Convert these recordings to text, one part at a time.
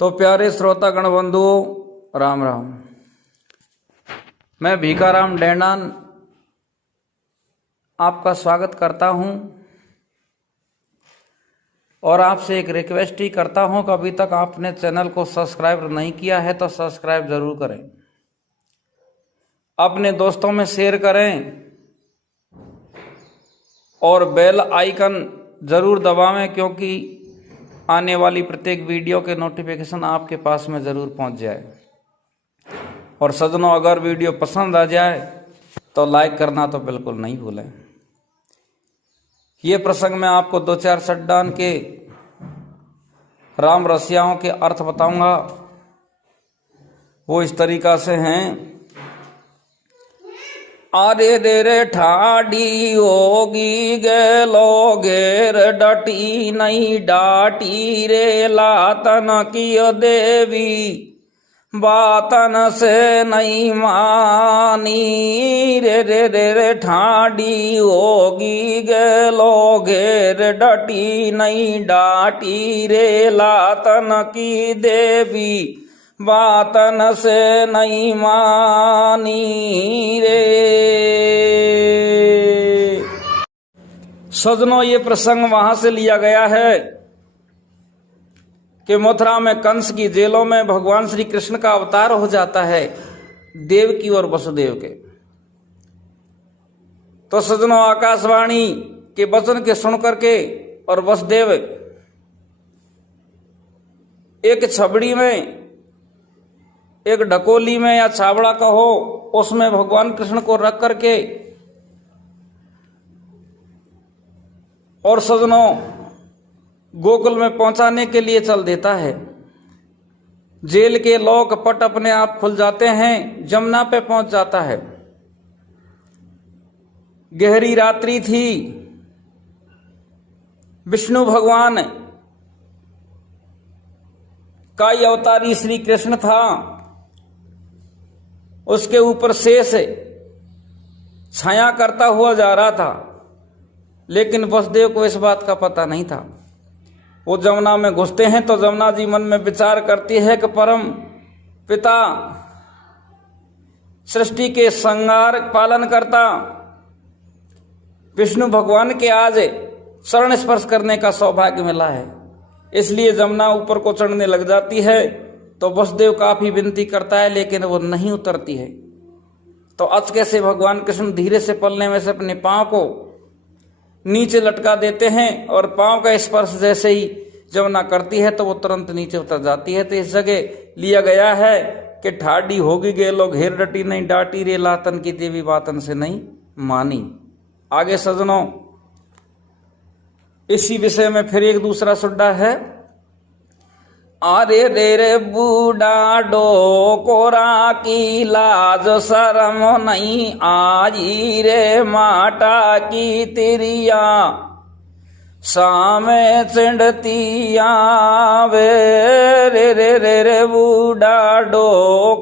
तो प्यारे श्रोतागण बंधुओं, राम राम। मैं भीखाराम डेंडान आपका स्वागत करता हूं और आपसे एक रिक्वेस्ट ही करता हूं कि अभी तक आपने चैनल को सब्सक्राइब नहीं किया है तो सब्सक्राइब जरूर करें, अपने दोस्तों में शेयर करें और बेल आइकन जरूर दबावें, क्योंकि आने वाली प्रत्येक वीडियो के नोटिफिकेशन आपके पास में जरूर पहुंच जाए। और सज्जनों, अगर वीडियो पसंद आ जाए तो लाइक करना तो बिल्कुल नहीं भूलें। ये प्रसंग में आपको दो चार सड्डान के राम रसियाओं के अर्थ बताऊंगा। वो इस तरीका से हैं। आरे दे रे ठाडी होगी गेलो घेर डटी नहीं डाटी रे लातन की देवी बातन से नहीं मानी रे रे रे रे ठाडी होगी गेलो घेर डटी नहीं डाटी रे लातन की देवी बातन से नहीं मानी रे। सजनों, ये प्रसंग वहां से लिया गया है कि मथुरा में कंस की जेलों में भगवान श्री कृष्ण का अवतार हो जाता है, देवकी और वसुदेव के। तो सजनों, आकाशवाणी के वचन के सुन करके और वसुदेव एक छबड़ी में, एक ढकोली में या छाबड़ा कहो, उसमें भगवान कृष्ण को रख करके और सजनों गोकुल में पहुंचाने के लिए चल देता है। जेल के लॉक पट अपने आप खुल जाते हैं, जमुना पे पहुंच जाता है। गहरी रात्रि थी। विष्णु भगवान का ही अवतारी श्री कृष्ण था। उसके ऊपर शेष छाया करता हुआ जा रहा था, लेकिन वसुदेव को इस बात का पता नहीं था। वो जमुना में घुसते हैं तो जमुना जी मन में विचार करती है कि परम पिता सृष्टि के संहार पालन करता विष्णु भगवान के आज चरण स्पर्श करने का सौभाग्य मिला है, इसलिए जमुना ऊपर को चढ़ने लग जाती है। तो वसुदेव काफी विनती करता है, लेकिन वो नहीं उतरती है। तो अचके से भगवान कृष्ण धीरे से पलने में से अपने पांव को नीचे लटका देते हैं और पांव का स्पर्श जैसे ही जमुना करती है तो वो तुरंत नीचे उतर जाती है। तो इस जगह लिया गया है कि ठाडी होगी गेलो घेर डटी नहीं डाटी रे लातन की देवी बातन से नहीं मानी। आगे सजनों, इसी विषय में फिर एक दूसरा सुड्डा है। अरे रे रे बूढ़ा डो कोरा की लाज शरम नहीं आजी रे माटा की तिरिया सामे चिंडतिया वे रे रे रे रे बूढ़ा डो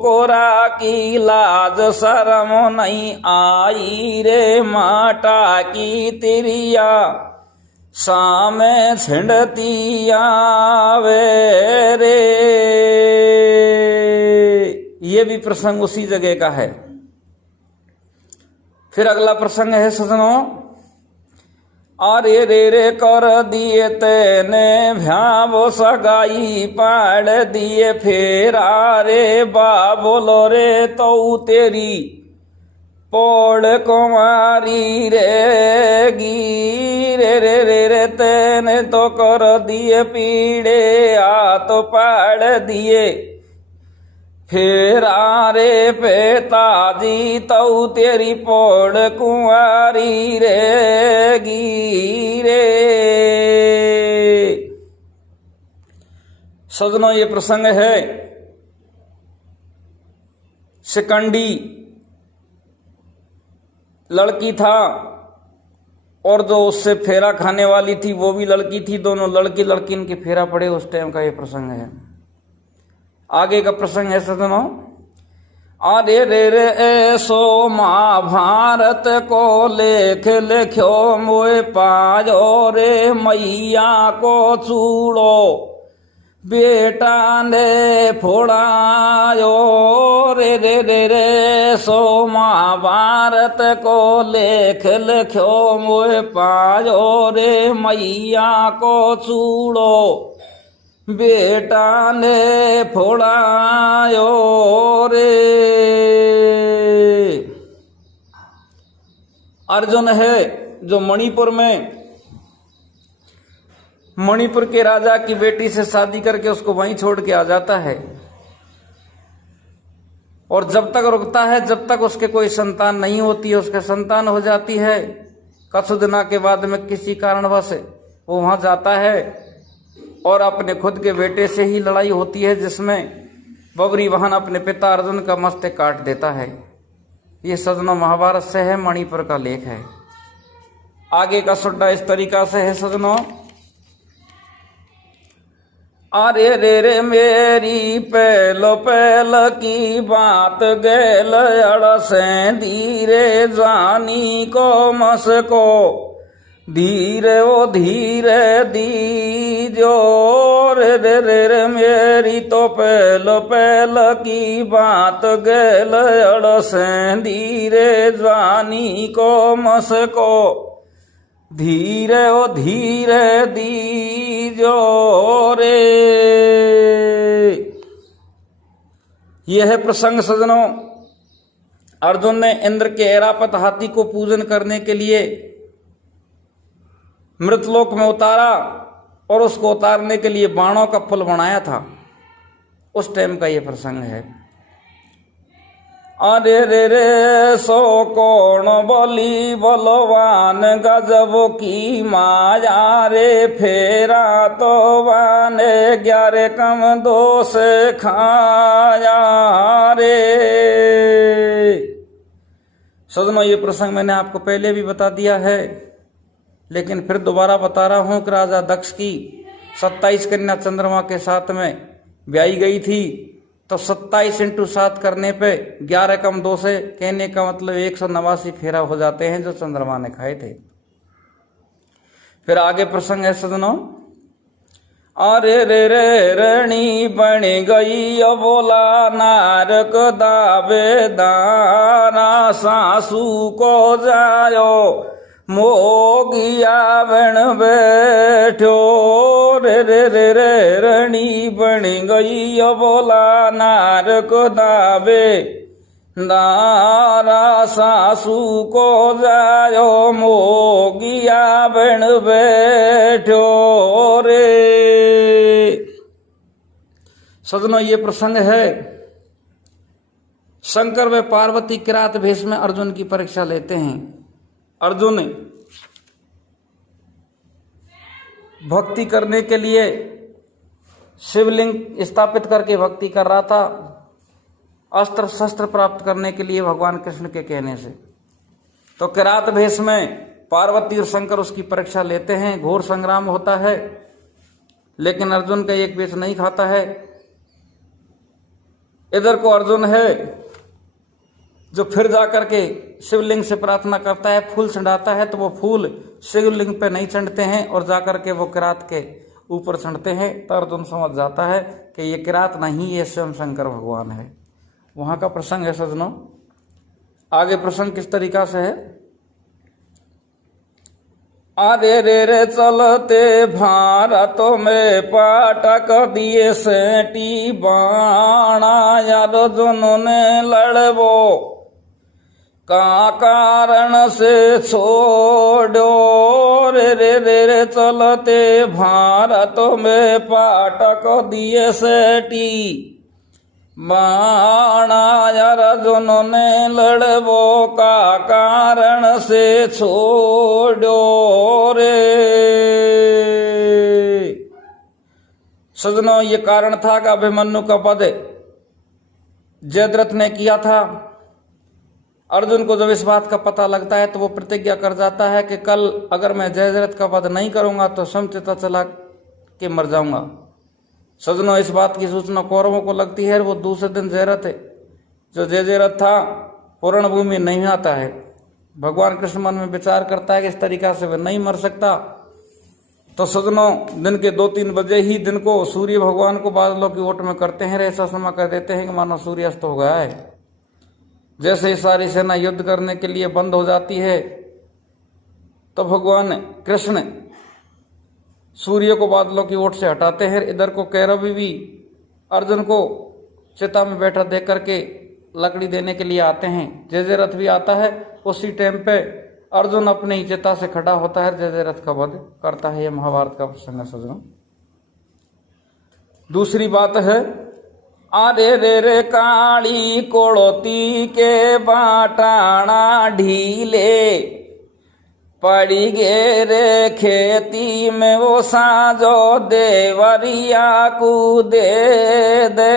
कोरा की लाज शरम नहीं आई रे माटा की तिरिया सामे छिंडतिया वे रे। ये भी प्रसंग उसी जगह का है। फिर अगला प्रसंग है सजनों। अरे रे रे कर दिए तेने भ्यावो सगाई पाड़ दिए फेरा रे बाबोलो रे तो तेरी पोड़ कुमारी रे गी रे रे रे रे तेने तो कर दिए पीड़े आ तो पाड़ दिए फेरा रे पिताजी तो तेरी पोड़ कुंवारी रे गी रे। सजनों, ये प्रसंग है शिकंडी लड़की था और जो उससे फेरा खाने वाली थी वो भी लड़की थी। दोनों लड़की लड़की इनके फेरा पड़े, उस टाइम का ये प्रसंग है। आगे का प्रसंग है सजनों। अरे रे रे ऐसो महाभारत को लेख लिख्यो मोए पाजो रे मैया को चूड़ो बेटा ने फोड़ायो रे रे रे रे सो महाभारत को लेख लिख्यो मोह पायो रे मैया को चूड़ो बेटा ने फोड़ायो रे। अर्जुन है जो मणिपुर के राजा की बेटी से शादी करके उसको वहीं छोड़ के आ जाता है और जब तक रुकता है जब तक उसके कोई संतान नहीं होती है। उसके संतान हो जाती है, कुछ दिनों के बाद में किसी कारणवश वो वहां जाता है और अपने खुद के बेटे से ही लड़ाई होती है जिसमें बबरी वाहन अपने पिता अर्जुन का मस्तक काट देता है। ये सजनों महाभारत से है, मणिपुर का लेख है। आगे का सुड्डा इस तरीका से है सजनों। अरे रे रे मेरी पहल की बात गेल अड़से धीरे जानी को मसको धीरे वो धीरे दीजो रे रे रे रे मेरी तो पहल की बात गेल अड़से धीरे जानी को मसको धीरे ओ धीरे दीजो रे। यह प्रसंग सजनों अर्जुन ने इंद्र के ऐरावत हाथी को पूजन करने के लिए मृतलोक में उतारा और उसको उतारने के लिए बाणों का पुल बनाया था, उस टाइम का यह प्रसंग है। अरे रे रे सो कौन बोली बलवान गजब की माया रे फेरा तो बाने 11 कम 2 से खाया रे। सजनों ये प्रसंग मैंने आपको पहले भी बता दिया है लेकिन फिर दोबारा बता रहा हूं कि राजा दक्ष की 27 कन्या चंद्रमा के साथ में ब्याई गई थी तो 27 × 7 करने पे 11 कम 2 से कहने का मतलब 189 फेरा हो जाते हैं जो चंद्रमा ने खाए थे। फिर आगे प्रसंग है सजनों। अरे रे रे रणी बन गई बोला नारक दावे दाना सासू को जायो मोगिया बन बैठो रे रे रे रे रणी बन गई बोला नारक दावे दारा सासू को जायो मोगिया बन बैठो रे। सजनों ये प्रसंग है शंकर व पार्वती किरात भेष में अर्जुन की परीक्षा लेते हैं। अर्जुन भक्ति करने के लिए शिवलिंग स्थापित करके भक्ति कर रहा था, अस्त्र शस्त्र प्राप्त करने के लिए भगवान कृष्ण के कहने से। तो किरात भेष में पार्वती और शंकर उसकी परीक्षा लेते हैं, घोर संग्राम होता है लेकिन अर्जुन का एक भेष नहीं खाता है। इधर को अर्जुन है जो फिर जाकर के शिवलिंग से प्रार्थना करता है, फूल चढ़ाता है तो वो फूल शिवलिंग पे नहीं चढ़ते हैं और जाकर के वो किरात के ऊपर चढ़ते हैं। तो अर्जुन समझ जाता है कि ये किरात नहीं, ये स्वयं शंकर भगवान है। वहां का प्रसंग है सजनों। आगे प्रसंग किस तरीका से है। अरे रे रे चलते भारत में पाटक दिए सेटी बाणा यार जुनूने लड़बो का कारण से छोड़ो रे रे रे रे चलते भारत में पाटक दिए सेटी बाणा यार जुनूने लड़बो का कारण से छोड़ो रे। सजनों ये कारण था कि अभिमन्यु का वध जयद्रथ ने किया था। अर्जुन को जब इस बात का पता लगता है तो वो प्रतिज्ञा कर जाता है कि कल अगर मैं जयद्रथ का वध नहीं करूंगा तो समचिता चला के मर जाऊंगा। सजनों इस बात की सूचना कौरवों को लगती है। वो दूसरे दिन जयद्रथ जो जयद्रथ था पूर्ण भूमि नहीं आता है। भगवान कृष्ण मन में विचार करता है कि इस तरीका से वह नहीं मर सकता, तो सजनों दिन के 2-3 बजे ही दिन को सूर्य भगवान को बादलों की ओट में करते हैं, ऐसा समय कर देते हैं कि मानो सूर्यास्त हो गया है। जैसे ही सारी सेना युद्ध करने के लिए बंद हो जाती है तो भगवान कृष्ण सूर्य को बादलों की ओट से हटाते हैं। इधर को कैरवी भी अर्जुन को चिता में बैठा देख करके लकड़ी देने के लिए आते हैं। जय रथ भी आता है। उसी टाइम पे अर्जुन अपने ही चिता से खड़ा होता है, जय रथ का वध करता है। यह महाभारत का प्रसंग है सजनों। दूसरी बात है, अरे रे रे काली कोड़ोती के बाटाना ढीले, पड़ी गे रे खेती में वो साजो देवरिया को दे दे।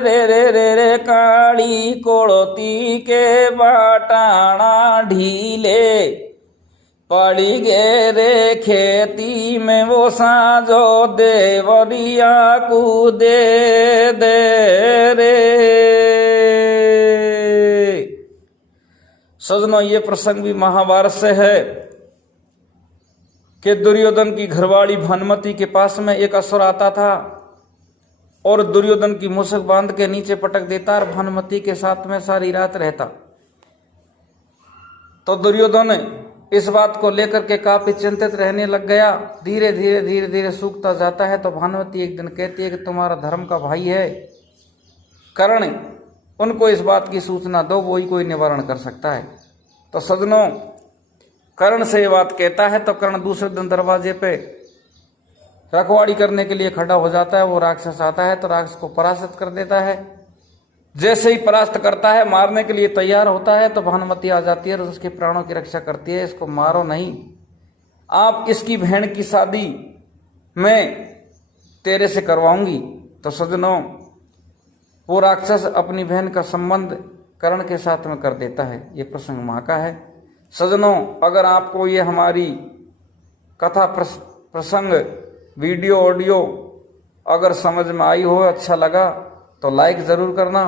रे रे रे रे काली कोड़ोती के बाटाना ढीले, पड़ी गे रे खेती में वो साजो देवरिया को दे दे रे। सजनों ये प्रसंग भी महाभारत से है कि दुर्योधन की घरवाली भानुमति के पास में एक असुर आता था और दुर्योधन की मुसक बांध के नीचे पटक देता और भानुमति के साथ में सारी रात रहता। तो दुर्योधन इस बात को लेकर के काफी चिंतित रहने लग गया। धीरे धीरे सूखता जाता है। तो भानुमति एक दिन कहती है कि तुम्हारा धर्म का भाई है कर्ण, उनको इस बात की सूचना दो, वो ही कोई निवारण कर सकता है। तो सजनों कर्ण से ये बात कहता है तो कर्ण दूसरे दिन दरवाजे पे रखवाड़ी करने के लिए खड़ा हो जाता है। वो राक्षस आता है तो राक्षस को परास्त कर देता है। जैसे ही परास्त करता है, मारने के लिए तैयार होता है, तो भानुमति आ जाती है और उसके प्राणों की रक्षा करती है। इसको मारो नहीं, आप इसकी बहन की शादी मैं तेरे से करवाऊंगी। तो सजनों वो राक्षस अपनी बहन का संबंध कर्ण के साथ में कर देता है। ये प्रसंग माँ का है। सजनों अगर आपको ये हमारी कथा प्रसंग वीडियो ऑडियो अगर समझ में आई हो, अच्छा लगा तो लाइक ज़रूर करना,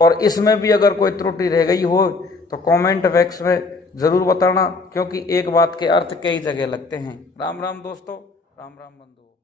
और इसमें भी अगर कोई त्रुटि रह गई हो तो कमेंट बॉक्स में ज़रूर बताना, क्योंकि एक बात के अर्थ कई जगह लगते हैं। राम राम दोस्तों, राम राम बंधुओं।